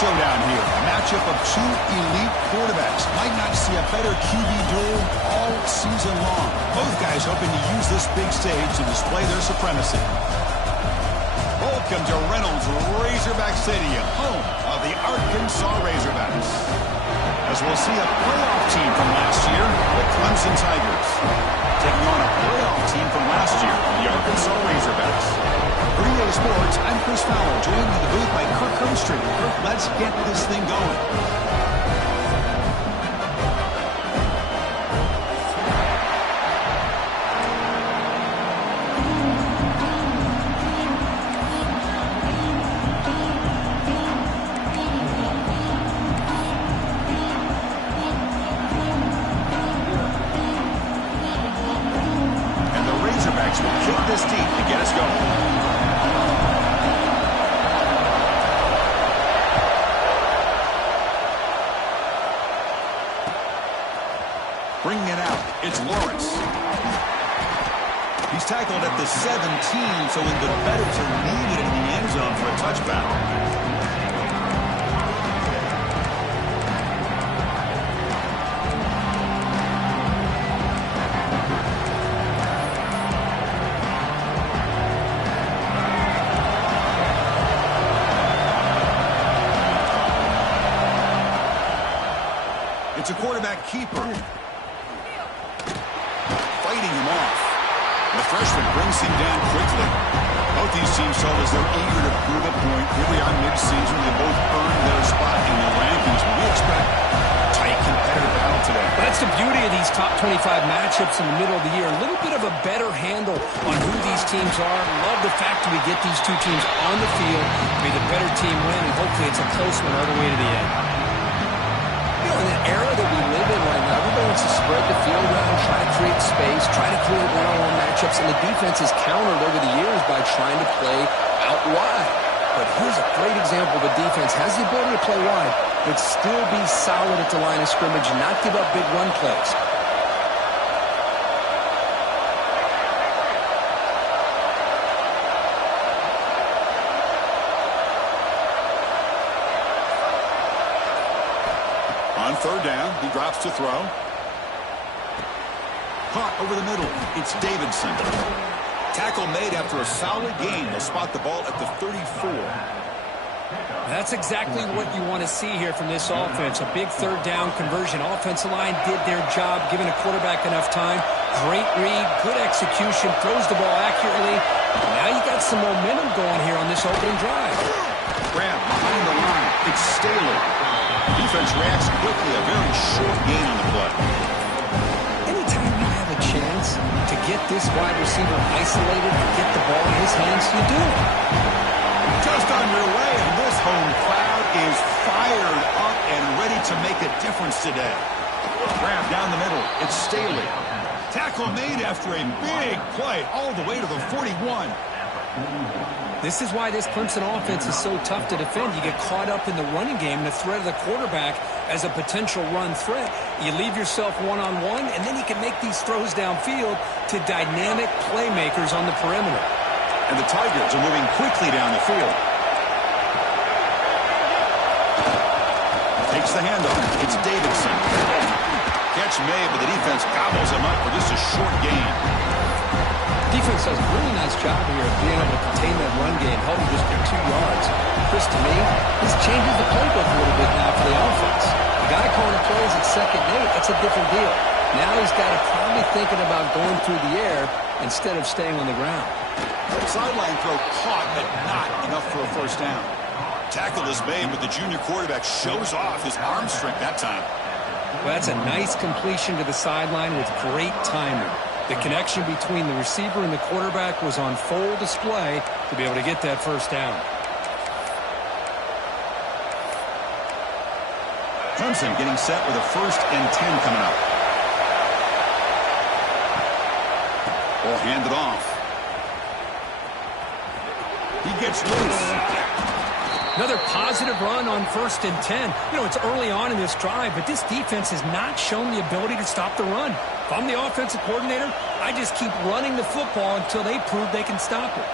showdown here. A matchup of two elite quarterbacks. Might not see a better QB duel all season long. Both guys hoping to use this big stage to display their supremacy. Welcome to Reynolds Razorback Stadium, home of the Arkansas Razorbacks. As we'll see a playoff team from last year, the Clemson Tigers, taking on a playoff team from last year, the Arkansas Razorbacks. For EA Sports, I'm Chris Fowler, joined in the booth by Kirk Hermstreet. Kirk, let's get this thing going. This deep to get us going. Bringing it out, it's Lawrence. He's tackled at the 17, so the betters are needed in the end zone for a touchdown. It's a quarterback keeper. Fighting him off. The freshman brings him down quickly. Both these teams told us they're eager to prove a point. Here we are mid-season. They both earned their spot in the rankings. But we expect a tight, competitive battle today. Well, that's the beauty of these top 25 matchups in the middle of the year. A little bit of a better handle on who these teams are. Love the fact that we get these two teams on the field. May the better team win, and hopefully it's a close one all the way to the end. In the era that we live in right now, everybody wants to spread the field around, try to create space, try to create one-on-one matchups, and the defense has countered over the years by trying to play out wide. But here's a great example of a defense has the ability to play wide, but still be solid at the line of scrimmage and not give up big run plays. On third down, he drops to throw. Caught over the middle. It's Davidson. Tackle made after a solid gain. They'll spot the ball at the 34. That's exactly what you want to see here from this offense. A big third down conversion. Offensive line did their job, giving a quarterback enough time. Great read, good execution, throws the ball accurately. Now you got some momentum going here on this opening drive. Grab behind the line. It's Staley. Defense reacts quickly, a very short gain on the play. Anytime you have a chance to get this wide receiver isolated and get the ball in his hands, you do. Just underway, and this home crowd is fired up and ready to make a difference today. Grab down the middle, it's Staley. Tackle made after a big play all the way to the 41. This is why this Clemson offense is so tough to defend. You get caught up in the running game, the threat of the quarterback as a potential run threat. You leave yourself one-on-one, and then you can make these throws downfield to dynamic playmakers on the perimeter. And the Tigers are moving quickly down the field. Takes the handoff. It's Davidson. Catch made, but the defense gobbles him up for just a short gain. Defense does a really nice job here of being able to contain that run game, held him just for 2 yards. Chris, to me, this changes the playbook a little bit now for the offense. The guy calling the plays at 2nd and 8, that's a different deal. Now he's got to probably thinking about going through the air instead of staying on the ground. Sideline throw caught, but not enough for a first down. Tackle is made, but the junior quarterback shows off his arm strength that time. Well, that's a nice completion to the sideline with great timing. The connection between the receiver and the quarterback was on full display to be able to get that first down. Clemson getting set with a 1st and 10 coming up. Ball handed off. He gets loose. Another positive run on 1st and 10. You know, it's early on in this drive, but this defense has not shown the ability to stop the run. If I'm the offensive coordinator, I just keep running the football until they prove they can stop it.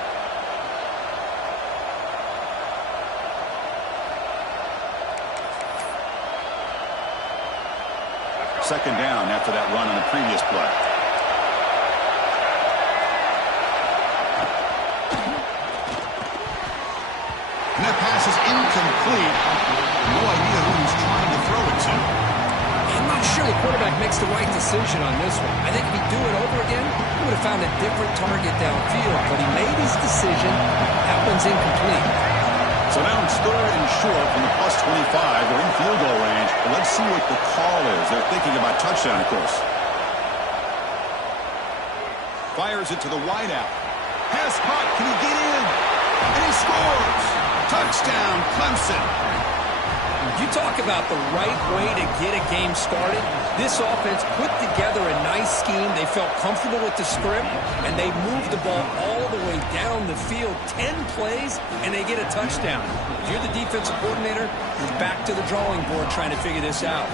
Second down after that run on the previous play. And that pass is incomplete. No idea who he's trying to throw it to. I'm not sure the quarterback makes the right decision on this one. I think if he'd do it over again, he would have found a different target downfield. But he made his decision. That one's incomplete. So now it's third and short from the plus 25. They're in field goal range. But let's see what the call is. They're thinking about touchdown, of course. Fires it to the wideout. Pass caught. Can he get in? And he scores. Touchdown, Clemson. You talk about the right way to get a game started. This offense put together a nice scheme. They felt comfortable with the script, and they moved the ball all the way down the field. 10 plays, and they get a touchdown. If you're the defensive coordinator, you're back to the drawing board trying to figure this out.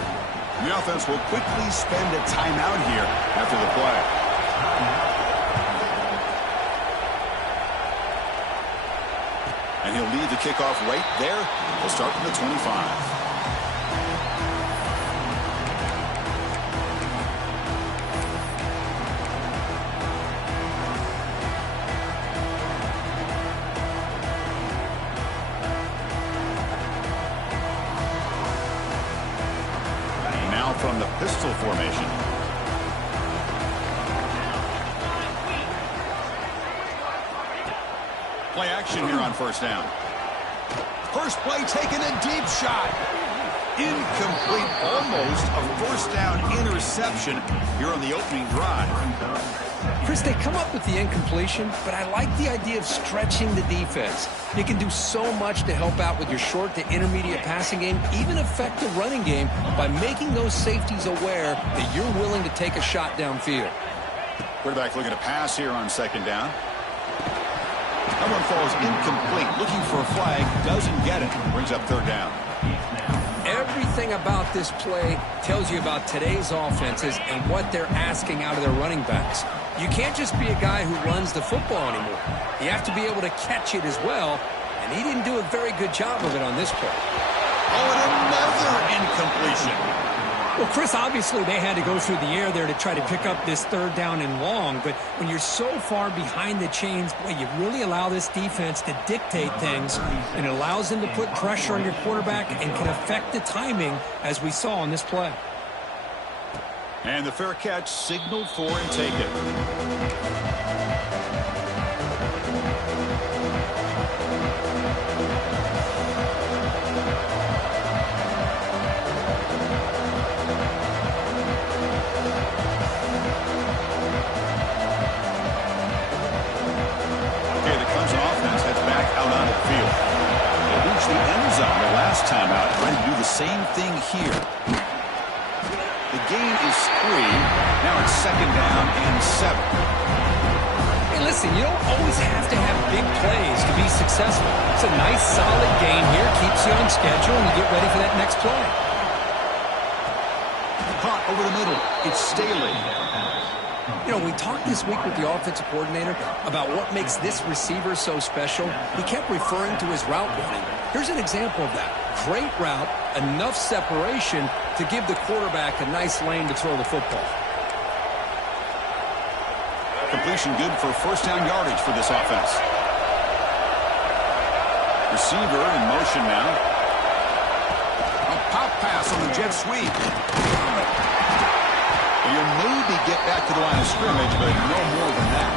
The offense will quickly spend a timeout here after the play. And he'll lead the kickoff right there. He'll start from the 25. Now from the pistol formation. Play action here on first down. First play taking a deep shot. Incomplete, almost a first down interception here on the opening drive. Chris, they come up with the incompletion, but I like the idea of stretching the defense. You can do so much to help out with your short to intermediate passing game, even affect the running game by making those safeties aware that you're willing to take a shot downfield. Quarterback looking to pass here on second down. That one falls incomplete. Looking for a flag. Doesn't get it. Brings up third down. Everything about this play tells you about today's offenses and what they're asking out of their running backs. You can't just be a guy who runs the football anymore. You have to be able to catch it as well, and he didn't do a very good job of it on this play. Oh, and another incompletion. Well, Chris, obviously they had to go through the air there to try to pick up this third down and long, but when you're so far behind the chains, boy, you really allow this defense to dictate things, and it allows them to put pressure on your quarterback and can affect the timing, as we saw on this play. And the fair catch signaled for and taken. Time out, trying to do the same thing here. The gain is 3. Now it's second down and 7. Hey, listen, you don't always have to have big plays to be successful. It's a nice, solid gain here. Keeps you on schedule, and you get ready for that next play. Caught over the middle. It's Staley. You know, we talked this week with the offensive coordinator about what makes this receiver so special. He kept referring to his route running. Here's an example of that. Great route, enough separation to give the quarterback a nice lane to throw the football. Completion good for first down yardage for this offense. Receiver in motion now. A pop pass on the jet sweep. You'll maybe get back to the line of scrimmage, but no more than that.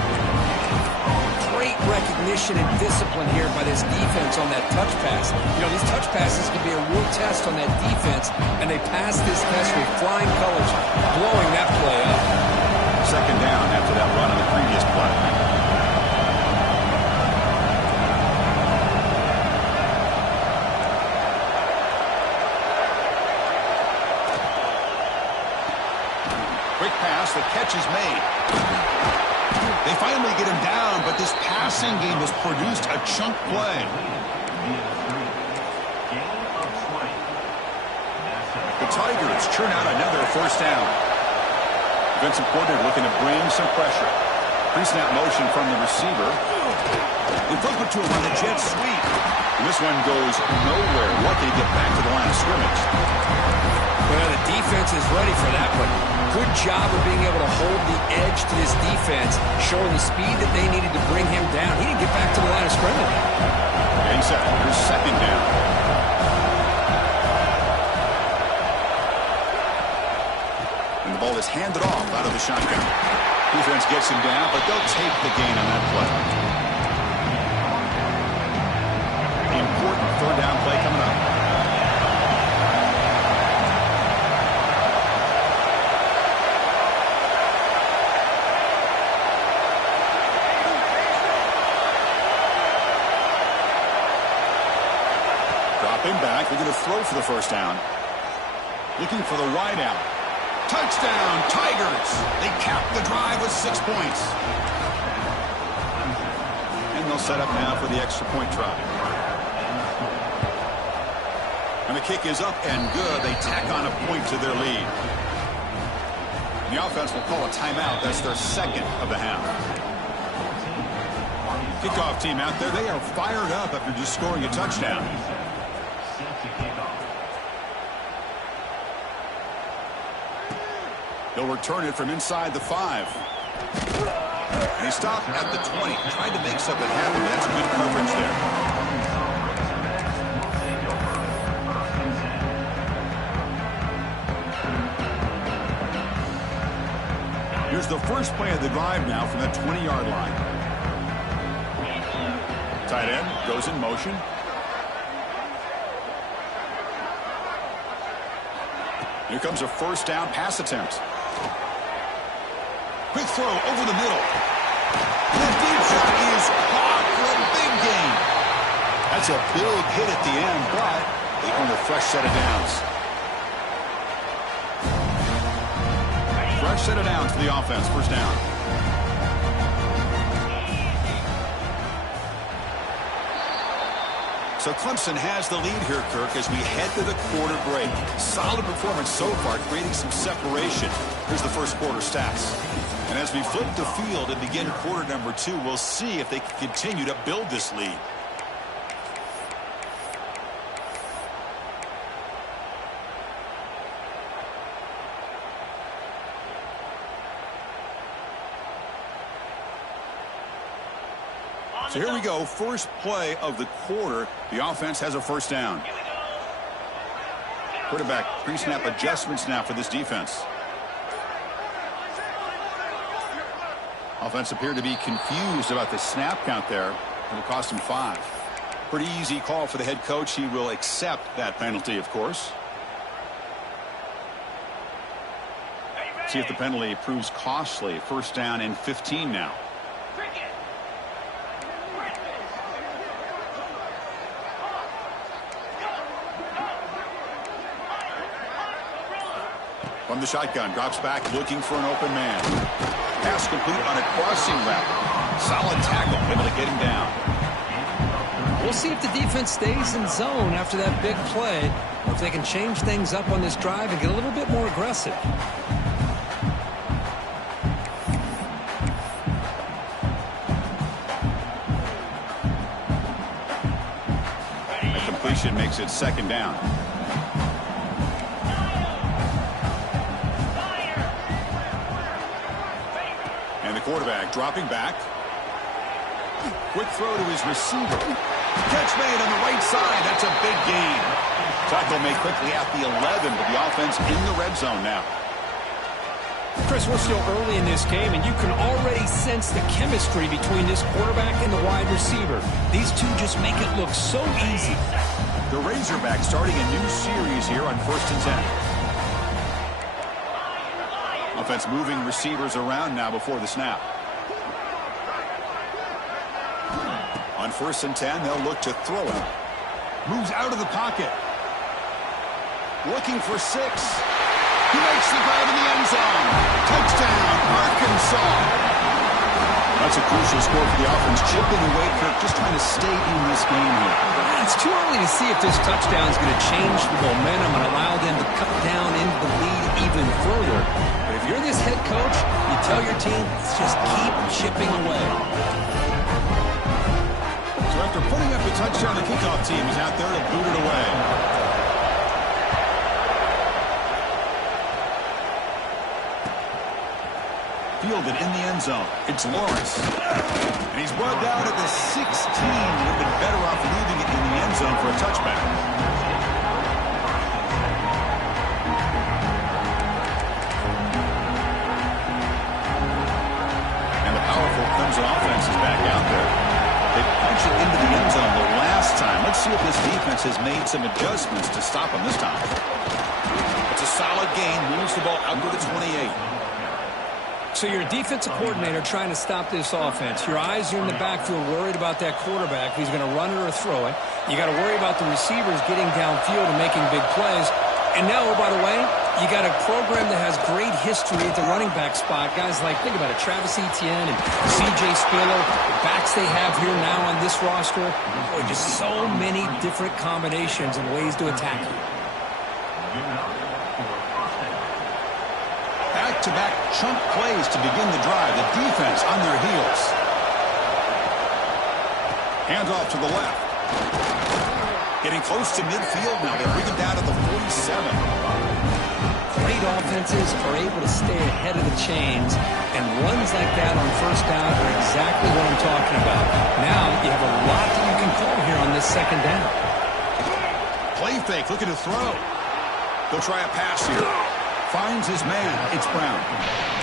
Great recognition and discipline here by this defense on that touch pass. You know, these touch passes can be a real test on that defense, and they passed this test with flying colors, blowing that play up. Second down after that run on the previous play. Quick pass, the catch is made. They finally get him down, but this passing game has produced a chunk play. The Tigers churn out another first down. Defensive coordinator looking to bring some pressure. Pre-snap motion from the receiver. They flip it to him on the jet sweep. And this one goes nowhere. Lucky to get back to the line of scrimmage. Well, Well, the defense is ready for that one. Good job of being able to hold the edge to this defense, showing the speed that they needed to bring him down. He didn't get back to the line of scrimmage. Getting set. Here's second down. And the ball is handed off out of the shotgun. Defense gets him down, but they'll take the gain on that play. Important third down play coming up. Dropping back, they're going to throw for the first down. Looking for the wide out. Touchdown, Tigers! They cap the drive with 6 points. And they'll set up now for the extra point try. And the kick is up and good. They tack on a point to their lead. The offense will call a timeout. That's their second of the half. Kickoff team out there. They are fired up after just scoring a touchdown. They'll return it from inside the 5. And he stopped at the 20. Tried to make something happen, but that's good coverage there. Here's the first play of the drive now from that 20-yard line. Tight end goes in motion. Here comes a first down pass attempt. Quick throw over the middle. The deep shot is caught for a big gain. That's a big hit at the end, but they earn a fresh set of downs. Fresh set of downs for the offense. First down. So Clemson has the lead here, Kirk, as we head to the quarter break. Solid performance so far, creating some separation. Here's the first quarter stats. And as we flip the field and begin quarter number 2, we'll see if they can continue to build this lead. So here we go, first play of the quarter. The offense has a first down. Quarterback pre-snap adjustments now for this defense. Offense appeared to be confused about the snap count there. It'll cost him 5. Pretty easy call for the head coach. He will accept that penalty, of course. See if the penalty proves costly. First down and 15 now. From the shotgun, drops back, looking for an open man. Pass complete on a crossing route. Solid tackle, able to get him down. We'll see if the defense stays in zone after that big play, or if they can change things up on this drive and get a little bit more aggressive. The completion makes it second down. Quarterback dropping back. Quick throw to his receiver. Catch made on the right side. That's a big gain. Tackle made quickly at the 11, but the offense in the red zone now. Chris, we're still early in this game, and you can already sense the chemistry between this quarterback and the wide receiver. These two just make it look so easy. The Razorbacks starting a new series here on 1st and 10. Offense moving receivers around now before the snap. On 1st and 10, they'll look to throw it. Moves out of the pocket. Looking for 6. He makes the grab in the end zone. Touchdown, Arkansas. That's a crucial score for the offense. Chipping away, Kirk, just trying to stay in this game here. It's too early to see if this touchdown is going to change the momentum and allow them to cut down into the lead even further. But if you're this head coach, you tell your team, just keep chipping away. So after putting up the touchdown, the kickoff team is out there to boot it away. fielded in the end zone. It's Lawrence. And he's brought down at the 16. Would have been better off leaving it in the end zone for a touchback. And the powerful Clemson offense is back out there. They punched it into the end zone the last time. Let's see if this defense has made some adjustments to stop them this time. It's a solid gain. Moves the ball out to the 28. So you're a defensive coordinator trying to stop this offense. Your eyes are in the backfield worried about that quarterback who's going to run it or throw it. You got to worry about the receivers getting downfield and making big plays. And now, oh, by the way, you got a program that has great history at the running back spot. Guys like, think about it, Travis Etienne and C.J. Spiller, the backs they have here now on this roster. Boy, just so many different combinations and ways to attack you. Back-to-back chunk plays to begin the drive. The defense on their heels. Hands off to the left. Getting close to midfield now. They bring him down to the 47. Great offenses are able to stay ahead of the chains, and runs like that on first down are exactly what I'm talking about. Now you have a lot that you can call here on this second down. Play fake, looking to throw. They'll try a pass here. Finds his man. It's Brown.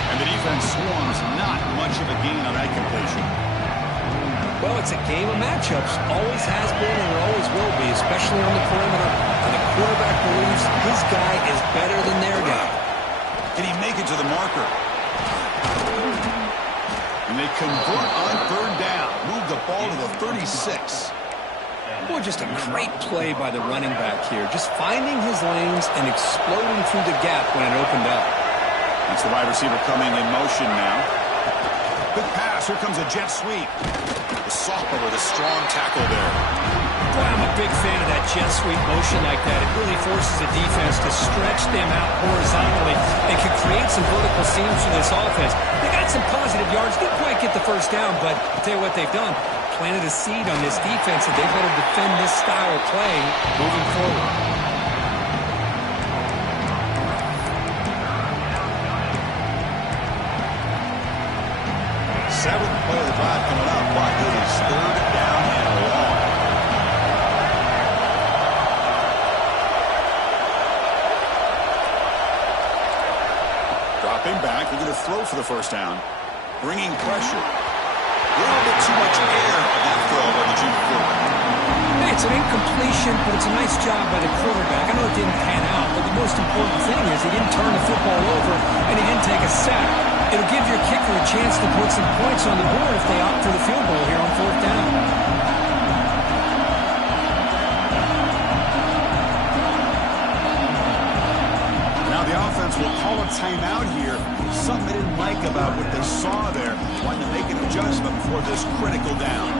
And the defense swarms. Not much of a gain on that completion. Well, it's a game of matchups. Always has been and it always will be, especially on the perimeter. And the quarterback believes his guy is better than their guy. Can he make it to the marker? And they convert on third down. Move the ball to the 36. Boy, just a great play by the running back here. Just finding his lanes and exploding through the gap when it opened up. That's the wide receiver coming in motion now. Good pass. Here comes a jet sweep. The sophomore with a strong tackle there. Boy, I'm a big fan of that jet sweep motion like that. It really forces the defense to stretch them out horizontally and can create some vertical seams for this offense. They got some positive yards. Didn't quite get the first down, but I'll tell you what they've done. Planted a seed on this defense that they better defend this style of play moving forward. Seventh play of the drive coming up, but it is third down and long. Dropping back, looking to throw for the first down. Bringing pressure. A little bit too much air on that throw by the junior quarterback. Hey, it's an incompletion, but it's a nice job by the quarterback. I know it didn't pan out, but the most important thing is he didn't turn the football over and he didn't take a sack. It'll give your kicker a chance to put some points on the board if they opt for the field goal here on fourth down. Now the offense will call a timeout here. Something they didn't like about what they saw there. Wanting to make an adjustment before this critical down.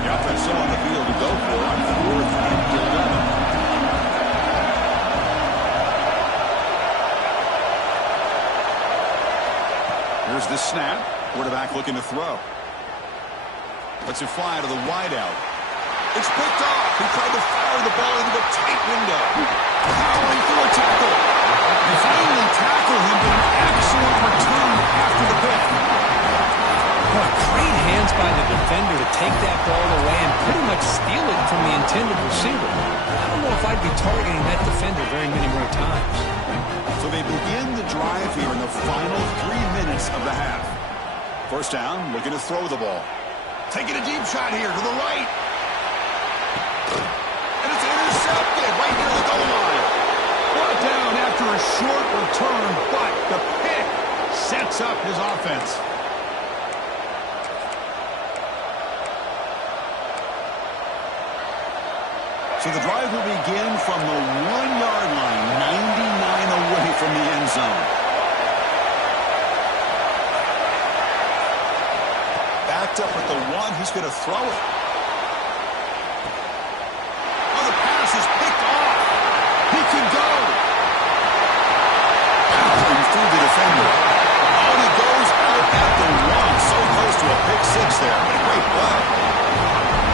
The offense still on the field to go for on fourth and 11. Here's the snap. Quarterback looking to throw. Lets it fly to the wideout. It's picked off. He tried to fire the ball into a tight window. Powering through a tackle. They finally tackle him, but an excellent return after the pick. Well, great hands by the defender to take that ball away and pretty much steal it from the intended receiver. I don't know if I'd be targeting that defender very many more times. So they begin the drive here in the final 3 minutes of the half. First down, looking to throw the ball. Taking a deep shot here to the right. And it's intercepted right near the goal line. Brought down after a short return, but the pick sets up his offense. So the drive will begin from the 1-yard line, 99 away from the end zone. Backed up at the 1, he's going to throw it. Oh, the pass is picked off. He can go. Battling through the defender. Oh, he goes out at the 1. So close to a pick six there, but a great play.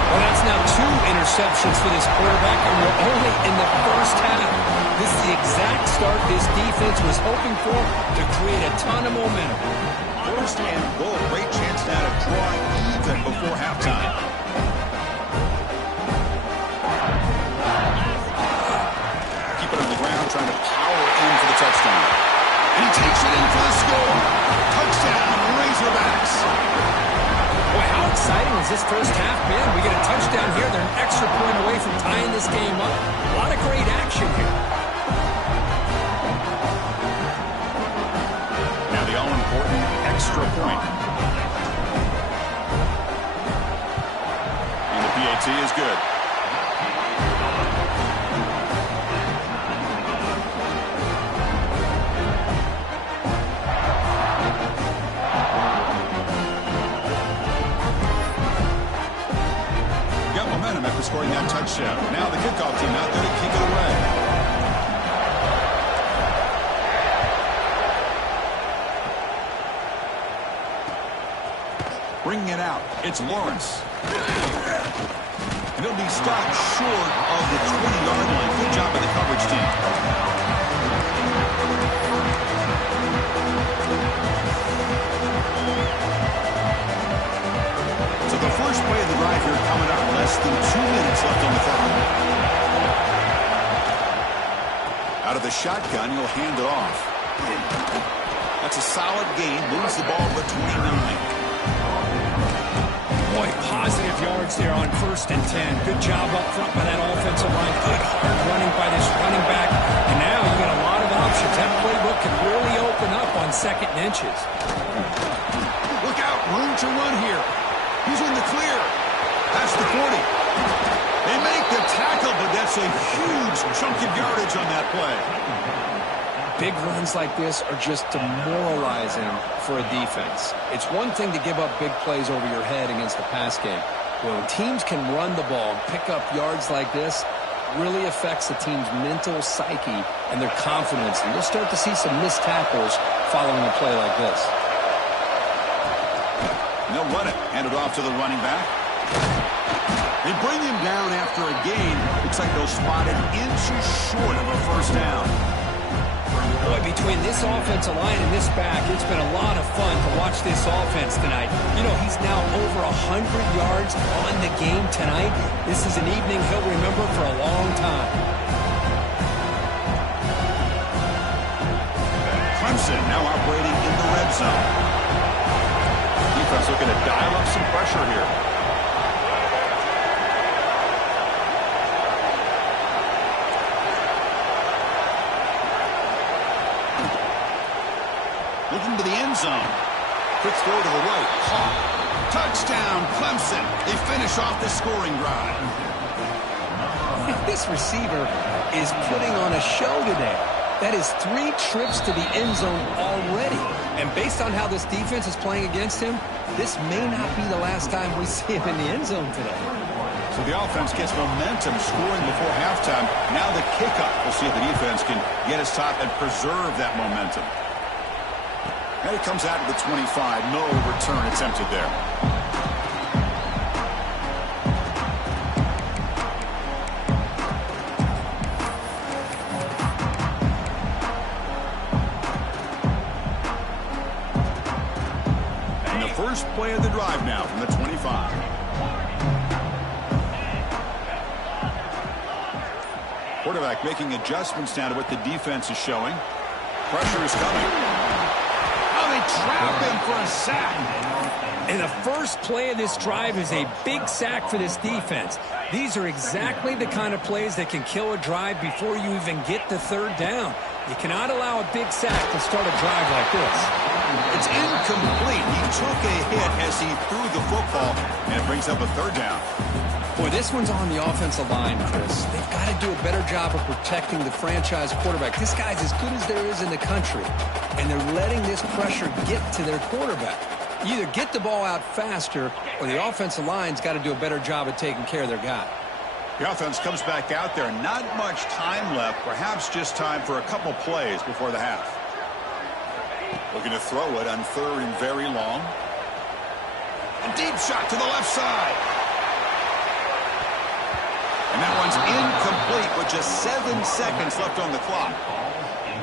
Well, that's now 2 interceptions interceptions for this quarterback, and we're only in the first half. This is the exact start this defense was hoping for to create a ton of momentum. First and goal. Great chance now to draw even before halftime. Keep it on the ground, trying to power in for the touchdown. And he takes it in for the score. Touchdown, Razorbacks. Boy, how exciting was this first half, man? We get a touchdown here. They're an extra point away from tying this game up. A lot of great action here. Now the all-important extra point. And the PAT is good. After scoring that touchdown. Now the kickoff team out there to kick it away. Bringing it out. It's Lawrence. And he'll be stopped short of the 20-yard line. Good job by the coverage team. The first play of the drive here coming up. Less than 2 minutes left on the clock. Out of the shotgun, he'll hand it off. That's a solid gain. Moves the ball to the 29. Boy, positive yards there on 1st and 10. Good job up front by that offensive line. Good hard running by this running back. And now you got a lot of options. That playbook can really open up on 2nd and inches. Look out. Room to run here. He's in the clear. That's the 40. They make the tackle, but that's a huge chunk of yardage on that play. Big runs like this are just demoralizing for a defense. It's one thing to give up big plays over your head against the pass game. When teams can run the ball and pick up yards like this, it really affects the team's mental psyche and their confidence. And you'll start to see some missed tackles following a play like this. They'll run it. Hand it off to the running back. They bring him down after a gain. Looks like they'll spot it inches short of a first down. Boy, between this offensive line and this back, it's been a lot of fun to watch this offense tonight. You know, he's now over 100 yards on the game tonight. This is an evening he'll remember for a long time. Clemson now operating in the red zone. Defense looking to dial up some pressure here. Looking to the end zone. Quick throw to the right. Caught. Touchdown, Clemson. They finish off the scoring drive. This receiver is putting on a show today. That is 3 trips to the end zone already. And based on how this defense is playing against him, this may not be the last time we see him in the end zone today. So the offense gets momentum, scoring before halftime. Now the kickoff. We'll see if the defense can get his top and preserve that momentum. And it comes out to the 25. No return attempted there. First play of the drive now from the 25. Quarterback making adjustments now to what the defense is showing. Pressure is coming. Oh, they trap him for a sack. And the first play of this drive is a big sack for this defense. These are exactly the kind of plays that can kill a drive before you even get the 3rd down. You cannot allow a big sack to start a drive like this. It's incomplete. He took a hit as he threw the football, and it brings up a 3rd down. Boy, this one's on the offensive line, Chris. They've got to do a better job of protecting the franchise quarterback. This guy's as good as there is in the country, and they're letting this pressure get to their quarterback. You either get the ball out faster, or the offensive line's got to do a better job of taking care of their guy. The offense comes back out there. Not much time left. Perhaps just time for a couple plays before the half. Looking to throw it on 3rd and very long. A deep shot to the left side. complete with just 7 seconds left on the clock.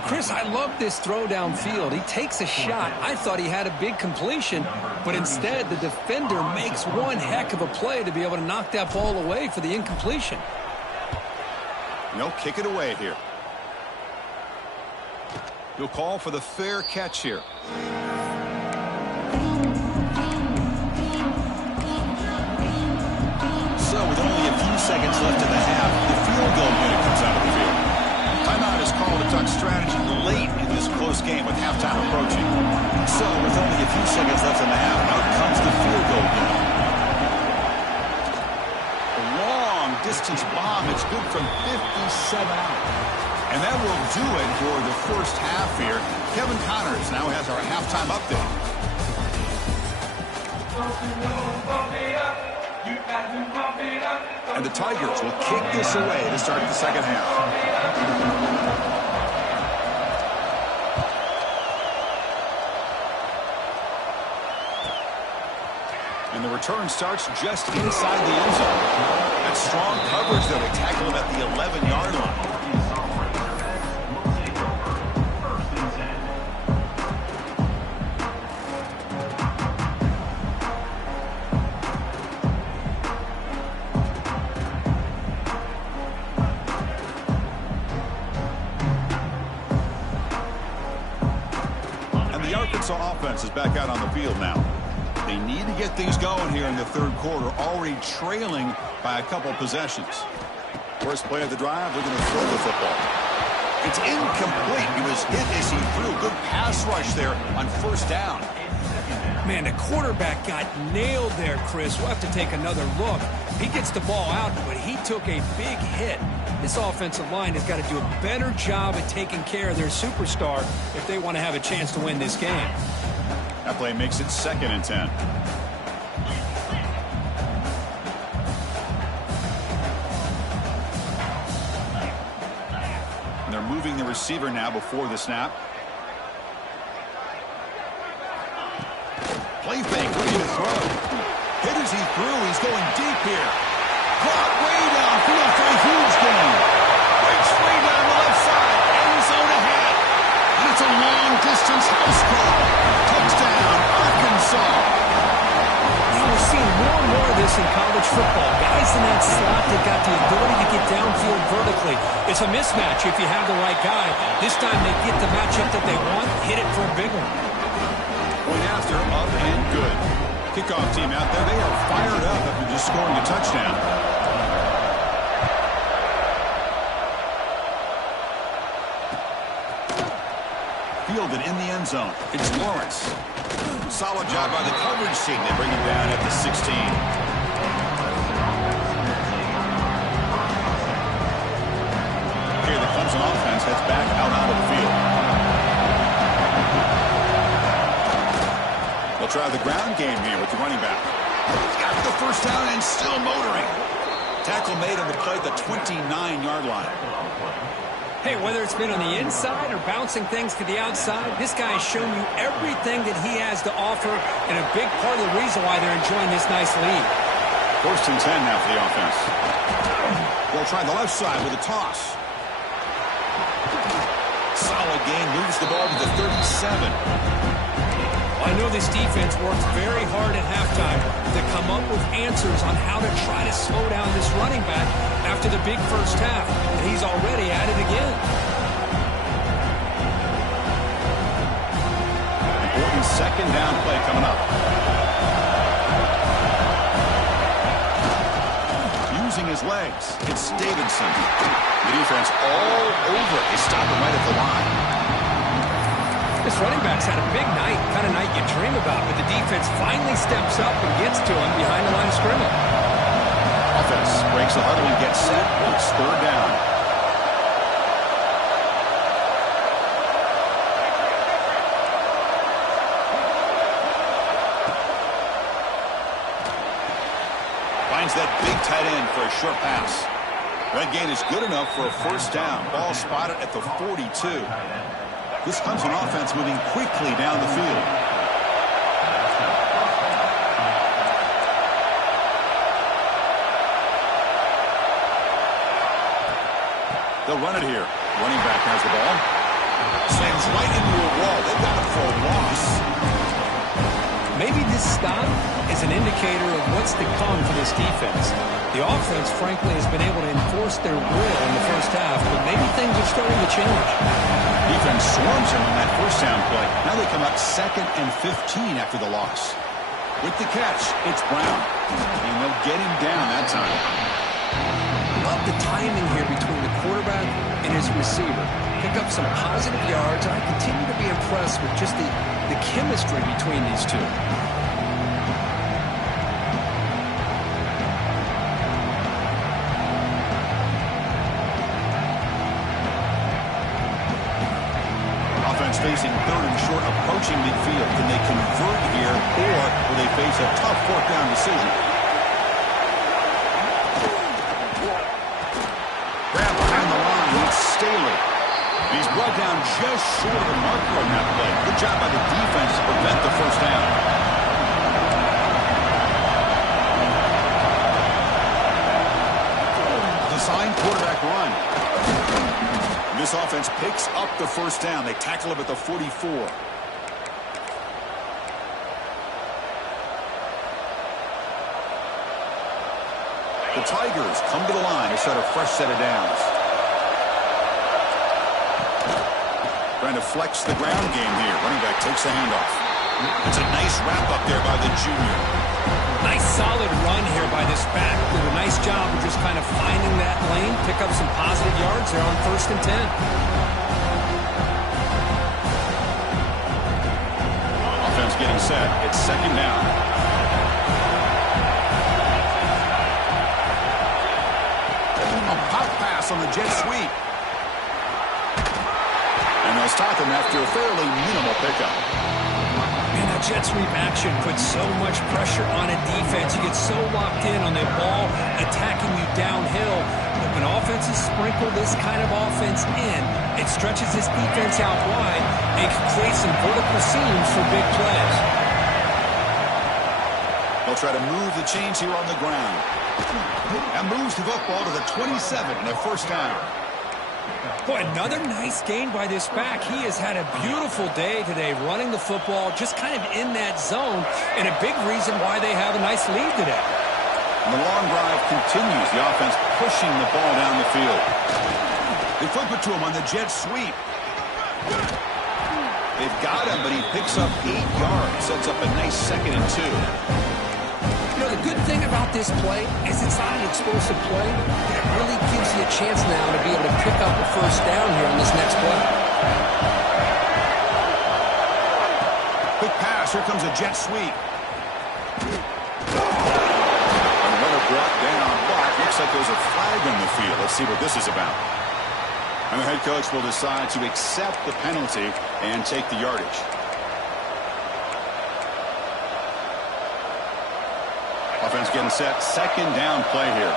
Chris, I love this throw downfield. He takes a shot. I thought he had a big completion, but instead the defender makes one heck of a play to be able to knock that ball away for the incompletion. They'll kick it away here. He'll call for the fair catch here. So with only a few seconds left in the half, the field goal unit comes out of the field. Timeout is called to talk strategy late in this close game with halftime approaching. So with only a few seconds left in the half, out comes the field goal unit. A long distance bomb. It's good from 57 out. And that will do it for the first half here. Kevin Connors now has our halftime update. And the Tigers will kick this away to start the second half. And the return starts just inside the end zone. That's strong coverage, though. They tackle him at the 11-yard line. Offense is back out on the field now. They need to get things going here in the third quarter, already trailing by a couple possessions. First play of the drive, they're going to throw the football. It's incomplete. He was hit as he threw. Good pass rush there on first down. Man, the quarterback got nailed there, Chris. We'll have to take another look. He gets the ball out, but he took a big hit. This offensive line has got to do a better job at taking care of their superstar if they want to have a chance to win this game. That play makes it 2nd and 10. And they're moving the receiver now before the snap. Play fake, ready to throw. Hit as he threw. He's going deep here. Caught way downfield for a huge gain. Breaks free down the left side. End zone ahead. And it's a long-distance house call. Touchdown, Arkansas. Now we're seeing more and more of this in college football. Guys in that slot that got the ability to get downfield vertically. It's a mismatch if you have the right guy. This time they get the matchup that they want, hit it for a big one. Point after, up and good. Kickoff team out there, they are fired up after just scoring a touchdown. Fielded in the end zone. It's Lawrence. Solid job by the coverage team. They bring him down at the 16. Here the Clemson offense heads back out onto the field. They'll try the ground game here with the running back. Got the first down and still motoring. Tackle made on the play at the 29-yard line. Hey, whether it's been on the inside or bouncing things to the outside, this guy has shown you everything that he has to offer, and a big part of the reason why they're enjoying this nice lead. 1st and 10 now for the offense. They'll try the left side with a toss. Solid gain, moves the ball to the 37. I know this defense worked very hard at halftime to come up with answers on how to try to slow down this running back after the big first half, and he's already at it again. Important 2nd down play coming up. Using his legs, it's Davidson. The defense all over. They stop him right at the line. This running back's had a big night, kind of night you dream about, but the defense finally steps up and gets to him behind the line of scrimmage. Offense breaks the huddle and gets set. It's 3rd down. Finds that big tight end for a short pass. That gain is good enough for a first down. Ball spotted at the 42. This Clemson offense moving quickly down the field. They'll run it here. Running back has the ball. Slams right into a wall. They've got it for a loss. Maybe this stop is an indicator of what's to come for this defense. The offense, frankly, has been able to enforce their will in the first half, but maybe things are starting to change. Defense swarms him on that first down play. Now they come up 2nd and 15 after the loss. With the catch, it's Brown. And they'll get him down that time. Love the timing here between the quarterback and his receiver. Pick up some positive yards, and I continue to be impressed with just the chemistry between these two. Offense facing 3rd and short, approaching midfield. Can they convert here, or will they face a tough 4th down decision? Grab behind the line. It's Staley. He's brought down just short of the marker on that play. Good job by the defense to prevent the first down. Designed quarterback run. This offense picks up the first down. They tackle him at the 44. The Tigers come to the line to start a fresh set of downs. Trying to flex the ground game here. Running back takes the handoff. It's a nice wrap-up there by the junior. Nice solid run here by this back. Did a nice job of just kind of finding that lane, pick up some positive yards there on 1st and 10. Offense getting set. It's 2nd down. A pop pass on the jet sweep. And they'll stop him after a fairly minimal pickup. Man, that jet sweep action puts so much pressure on a defense. You get so locked in on their ball attacking you downhill. But when offenses sprinkle this kind of offense in, it stretches this defense out wide and can create some vertical seams for big plays. They'll try to move the chains here on the ground. And moves the football to the 27 and a first down. Boy, another nice gain by this back. He has had a beautiful day today running the football, just kind of in that zone, and a big reason why they have a nice lead today. And the long drive continues. The offense pushing the ball down the field. They flip it to him on the jet sweep. They've got him, but he picks up 8 yards. Sets up a nice 2nd and 2. You know, the good thing about this play is it's not an explosive play, but it really gives you a chance now to be able to pick up a first down here on this next play. Quick pass. Here comes a jet sweep. Another brought down, but looks like there's a flag on the field. Let's see what this is about. And the head coach will decide to accept the penalty and take the yardage. Offense getting set. 2nd down play here.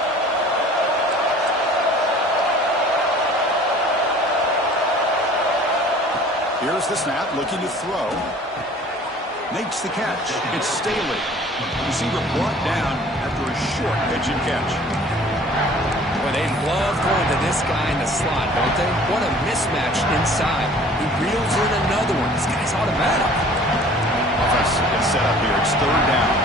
Here's the snap, looking to throw. Makes the catch. It's Staley. Receiver brought down after a short pitch and catch. Well, they love going to this guy in the slot, don't they? What a mismatch inside. He reels in another one. This guy's automatic. Offense gets set up here. It's 3rd down.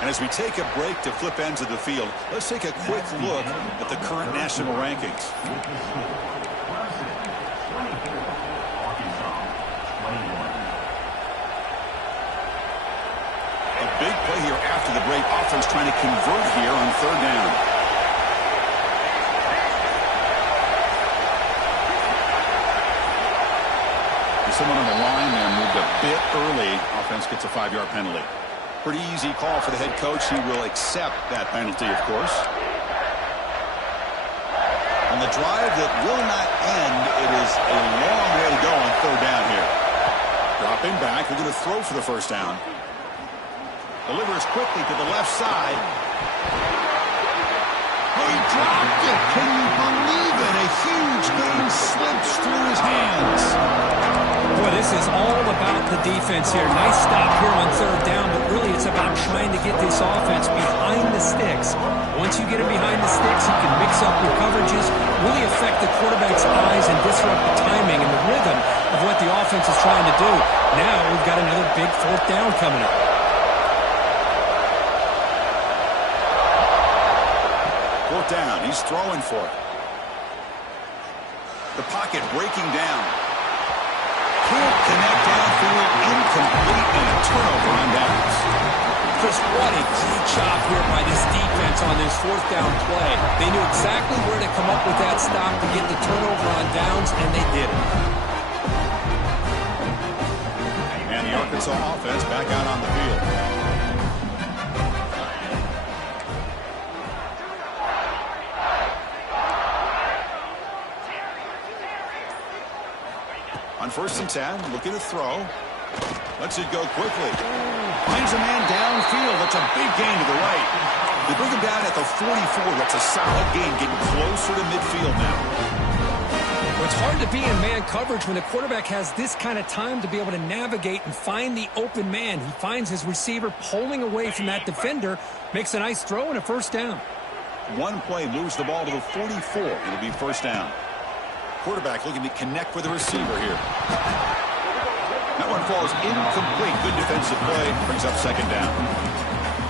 And as we take a break to flip ends of the field, let's take a quick look at the current national rankings. A big play here after the break. Offense trying to convert here on 3rd down. Someone on the line there moved a bit early. Offense gets a 5-yard penalty. Pretty easy call for the head coach. He will accept that penalty, of course. On the drive that will not end, it is a long way to go on 3rd down here. Dropping back. They're going to throw for the first down. Delivers quickly to the left side. He dropped it. Can you believe it? A huge gain slips through his hands. Boy, this is all about the defense here. Nice stop here on 3rd down, but really it's about trying to get this offense behind the sticks. Once you get him behind the sticks, you can mix up your coverages, really affect the quarterback's eyes and disrupt the timing and the rhythm of what the offense is trying to do. Now we've got another big fourth down coming up. Fourth down, he's throwing for it. The pocket breaking down. Can't connect downfield, incomplete, and a turnover on downs. Chris, what a great job here by this defense on this fourth down play. They knew exactly where to come up with that stop to get the turnover on downs, and they did it. And the Arkansas offense back out on the field. On 1st and 10, looking to throw. Lets it go quickly. Finds a man downfield. That's a big gain to the right. They bring him down at the 44. That's a solid gain, getting closer to midfield now. Well, it's hard to be in man coverage when the quarterback has this kind of time to be able to navigate and find the open man. He finds his receiver pulling away from that defender, makes a nice throw and a first down. One play moves the ball to the 44. It'll be first down. Quarterback looking to connect with the receiver here. That one falls incomplete. Good defensive play. Brings up second down.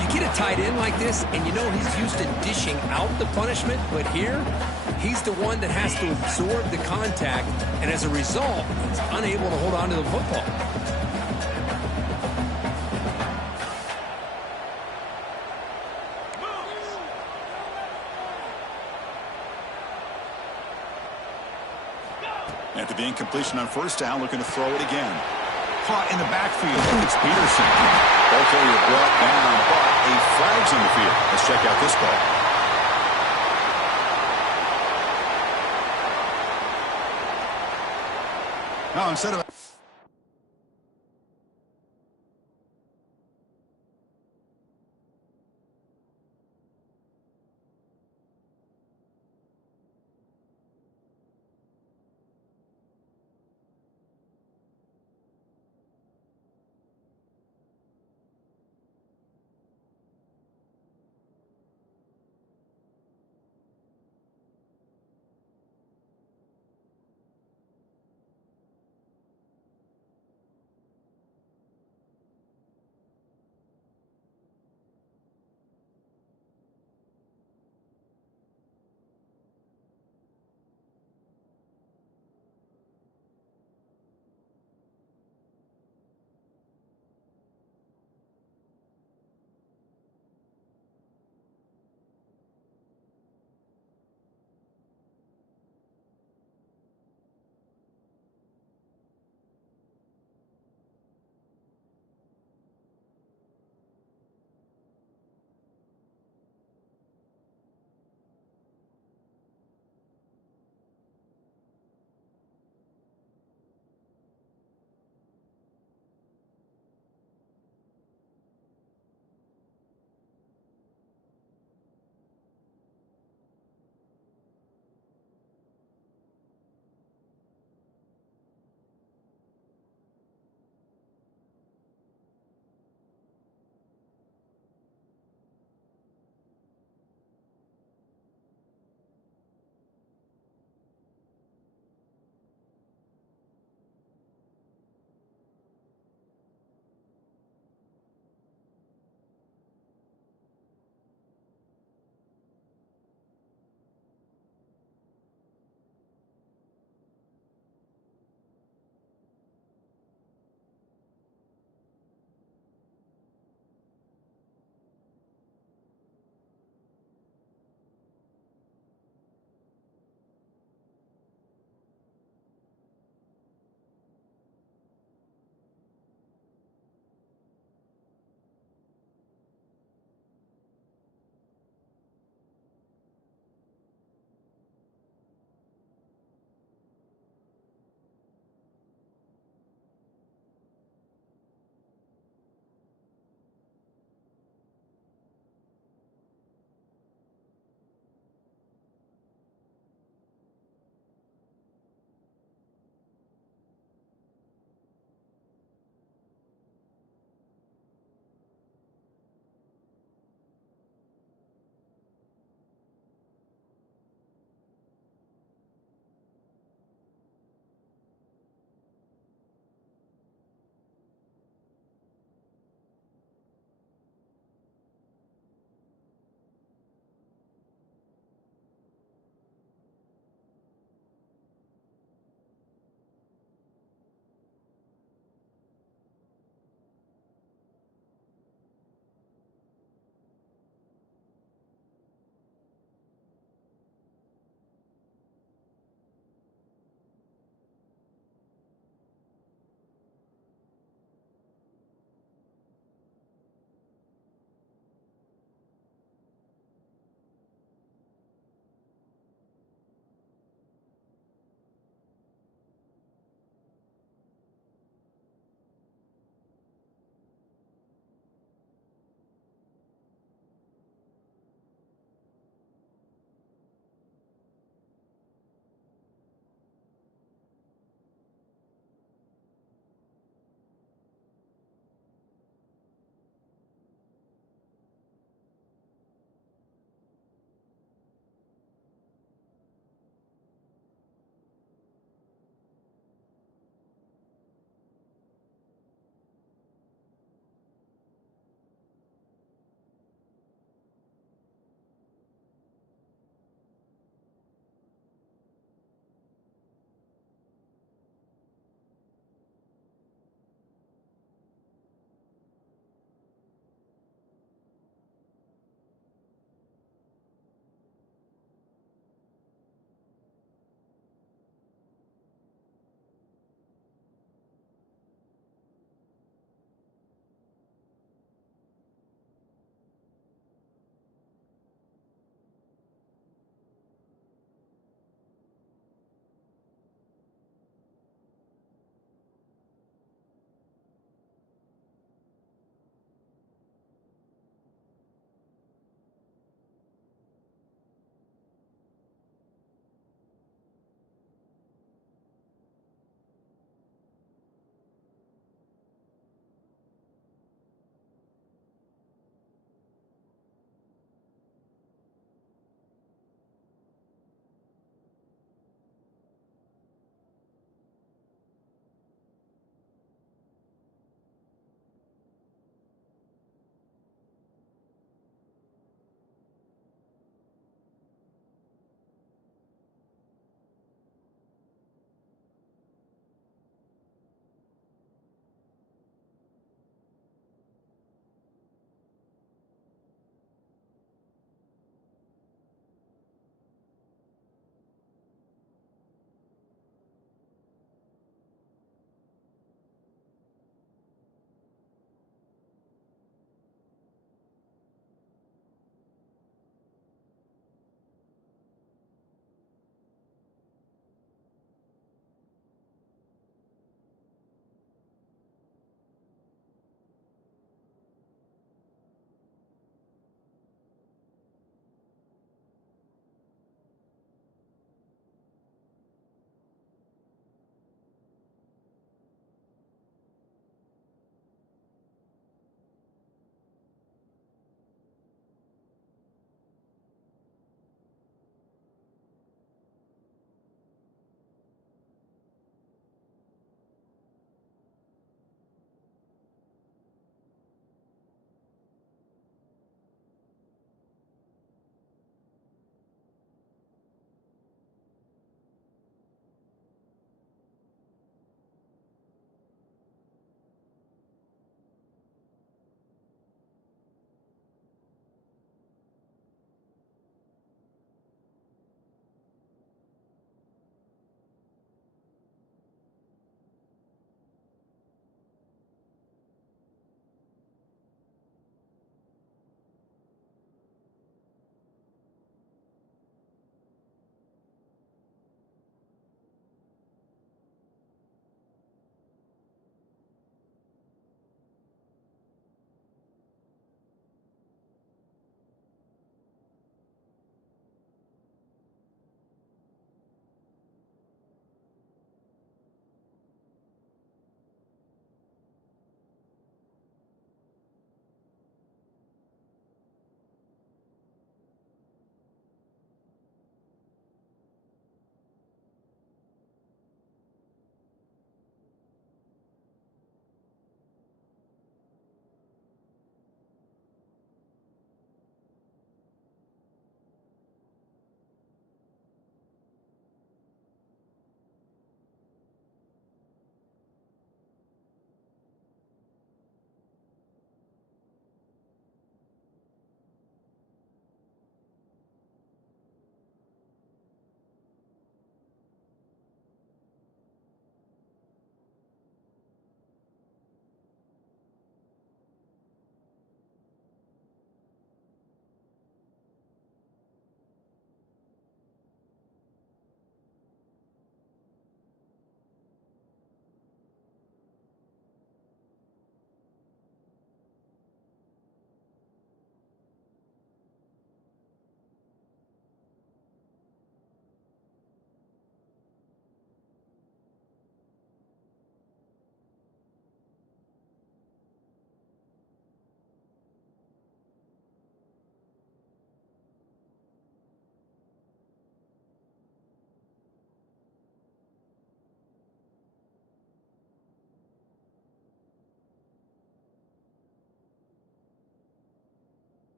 You get a tight end like this, and you know he's used to dishing out the punishment, but here, he's the one that has to absorb the contact, and as a result, he's unable to hold on to the football. After the incompletion on first down, looking to throw it again. Caught in the backfield. It's Peterson. Ball carrier brought down, but a flag's in the field. Let's check out this call. No, instead of...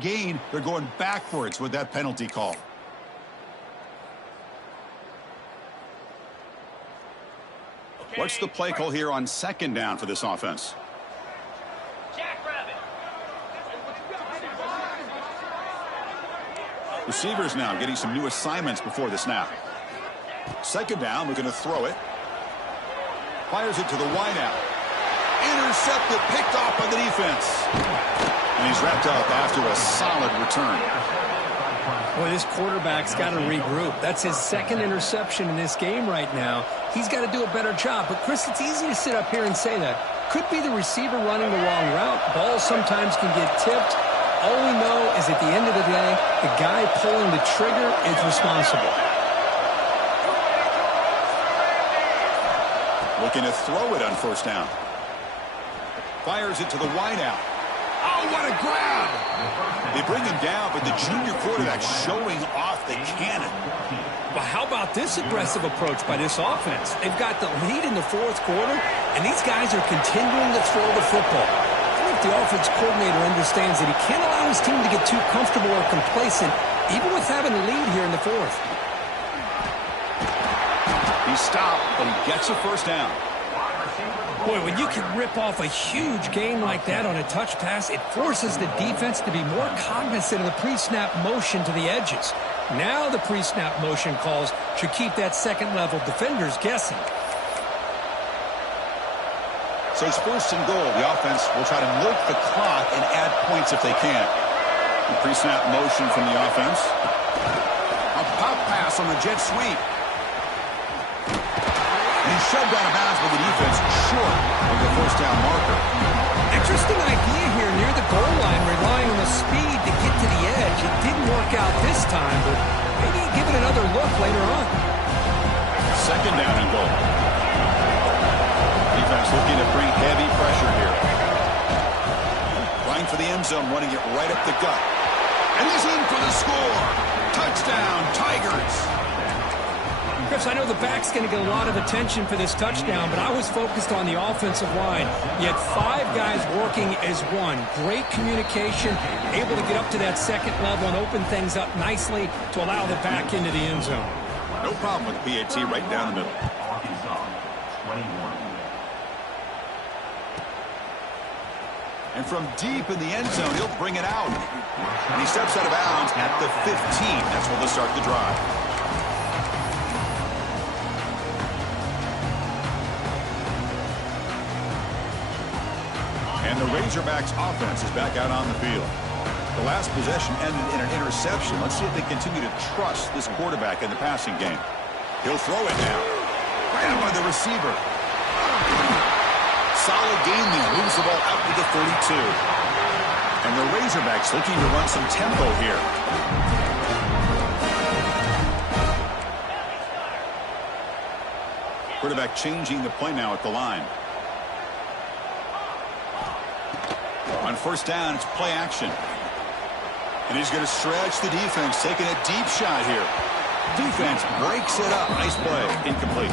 gain, they're going backwards with that penalty call. What's the play call here on second down for this offense? Receivers now getting some new assignments before the snap. Second down, looking to throw it. Fires it to the wideout. Intercepted, picked off by the defense. And he's wrapped up after a solid return. Boy, this quarterback's got to regroup. That's his second interception in this game right now. He's got to do a better job. But, Chris, it's easy to sit up here and say that. Could be the receiver running the wrong route. Balls sometimes can get tipped. All we know is at the end of the day, the guy pulling the trigger is responsible. Looking to throw it on first down. Fires it to the wideout. Oh, what a grab! They bring him down, but the junior quarterback showing off the cannon. Well, how about this aggressive approach by this offense? They've got the lead in the fourth quarter, and these guys are continuing to throw the football. I think the offense coordinator understands that he can't allow his team to get too comfortable or complacent, even with having a lead here in the fourth. He stopped, but he gets a first down. Boy, when you can rip off a huge gain like that on a touch pass, it forces the defense to be more cognizant of the pre-snap motion to the edges. Now the pre-snap motion calls should keep that second-level defenders guessing. So it's first and goal. The offense will try to milk the clock and add points if they can. The pre-snap motion from the offense. A pop pass on the jet sweep. And he's shoved out of bounds by the defense short of the first down marker. Interesting idea here near the goal line, relying on the speed to get to the edge. It didn't work out this time, but maybe give it another look later on. Second down and goal. Defense looking to bring heavy pressure here. Going for the end zone, running it right up the gut. And he's in for the score. Touchdown, Tigers. Chris, I know the back's going to get a lot of attention for this touchdown, but I was focused on the offensive line. You had 5 guys working as one. Great communication, able to get up to that second level and open things up nicely to allow the back into the end zone. No problem with the PAT right down the middle. And from deep in the end zone, he'll bring it out. And he steps out of bounds at the 15. That's where they'll start the drive. And the Razorbacks offense is back out on the field. The last possession ended in an interception. Let's see if they continue to trust this quarterback in the passing game. He'll throw it now. Right by the receiver. Solid gain there. Moves the ball out to the 32. And the Razorbacks looking to run some tempo here. Quarterback changing the play now at the line. On first down, it's play action. And he's going to stretch the defense, taking a deep shot here. Defense breaks it up. Nice play. Incomplete.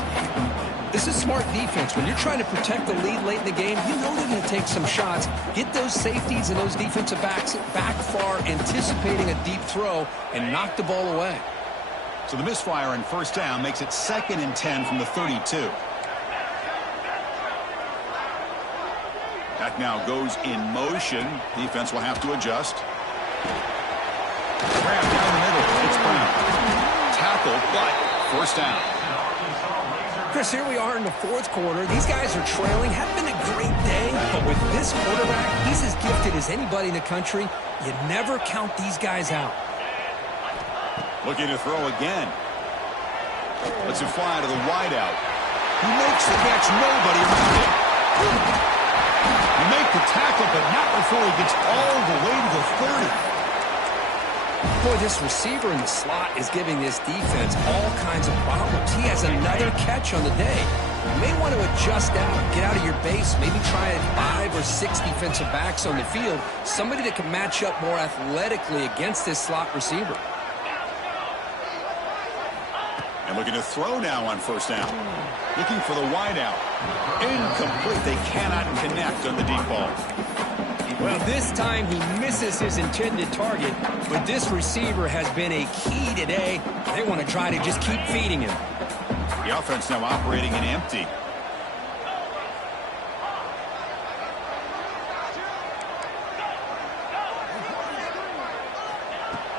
This is smart defense. When you're trying to protect the lead late in the game, you know they're going to take some shots. Get those safeties and those defensive backs back far, anticipating a deep throw, and knock the ball away. So the misfire on first down makes it 2nd and 10 from the 32. That now goes in motion. Defense will have to adjust. Grab down the middle. It's Brown. Tackled, but first down. Chris, here we are in the fourth quarter. These guys are trailing. Haven't been a great day, but with this quarterback, he's as gifted as anybody in the country. You never count these guys out. Looking to throw again. Lets it fly to the wideout. He makes the catch. Nobody around him. You make the tackle, but not before he gets all the way to the 30. Boy, this receiver in the slot is giving this defense all kinds of problems. He has another catch on the day. You may want to adjust out, get out of your base, maybe try 5 or 6 defensive backs on the field, somebody that can match up more athletically against this slot receiver. And looking to throw now on first down. Looking for the wideout. Incomplete. They cannot connect on the deep ball. Well, This time he misses his intended target, but this receiver has been a key today. They want to try to just keep feeding him. The offense now operating in empty.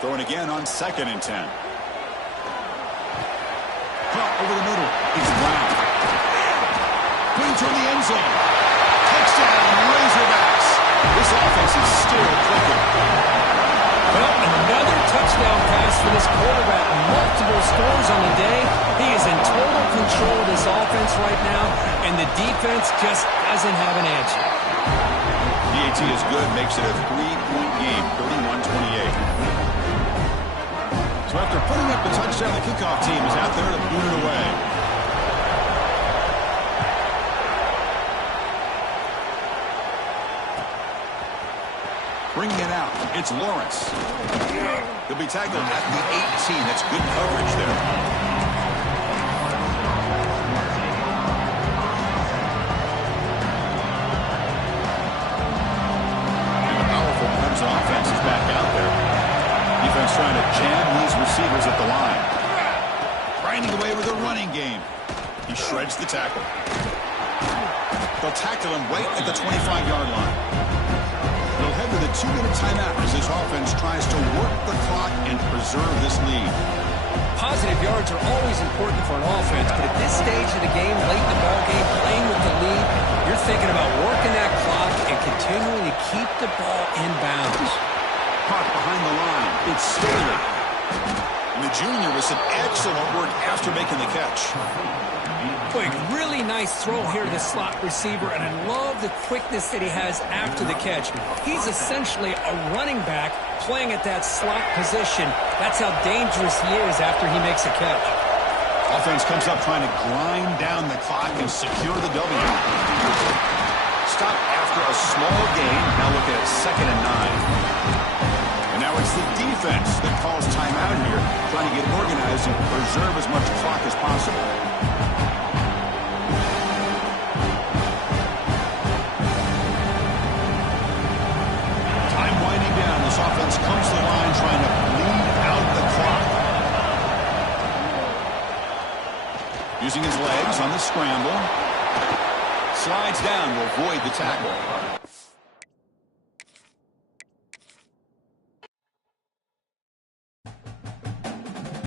Throwing again on 2nd and 10. Caught over the middle. It's Brown. Putting toward the end zone. Touchdown, Razorbacks. This offense is still clicking. Well, another touchdown pass for this quarterback. Multiple scores on the day. He is in total control of this offense right now, and the defense just doesn't have an answer. DAT is good, makes it a 3-point game, 31-28. So after putting up the touchdown, the kickoff team is out there to boot it away. Bringing it out, it's Lawrence. He'll be tackled at the 18. That's good coverage there. And the powerful Clemson offense is back out there. Defense trying to jam these receivers at the line. Grinding away with a running game. He shreds the tackle. They'll tackle him right at the 25-yard line. They'll head to the 2-minute timeout as this offense tries to work the clock and preserve this lead. Positive yards are always important for an offense, but at this stage of the game, late in the ball game, playing with the lead, you're thinking about working that clock and continuing to keep the ball in bounds. Caught behind the line. It's Staley. And the junior with some excellent work after making the catch. Quick, really nice throw here to the slot receiver, and I love the quickness that he has after the catch. He's essentially a running back playing at that slot position. That's how dangerous he is after he makes a catch. Offense comes up trying to grind down the clock and secure the W. Stop after a small gain. Now looking at 2nd and 9. And now it's the defense that calls timeout here, trying to get organized and preserve as much clock as possible. Time winding down. This offense comes to the line trying to bleed out the clock. Using his legs on the scramble. Slides down to avoid the tackle.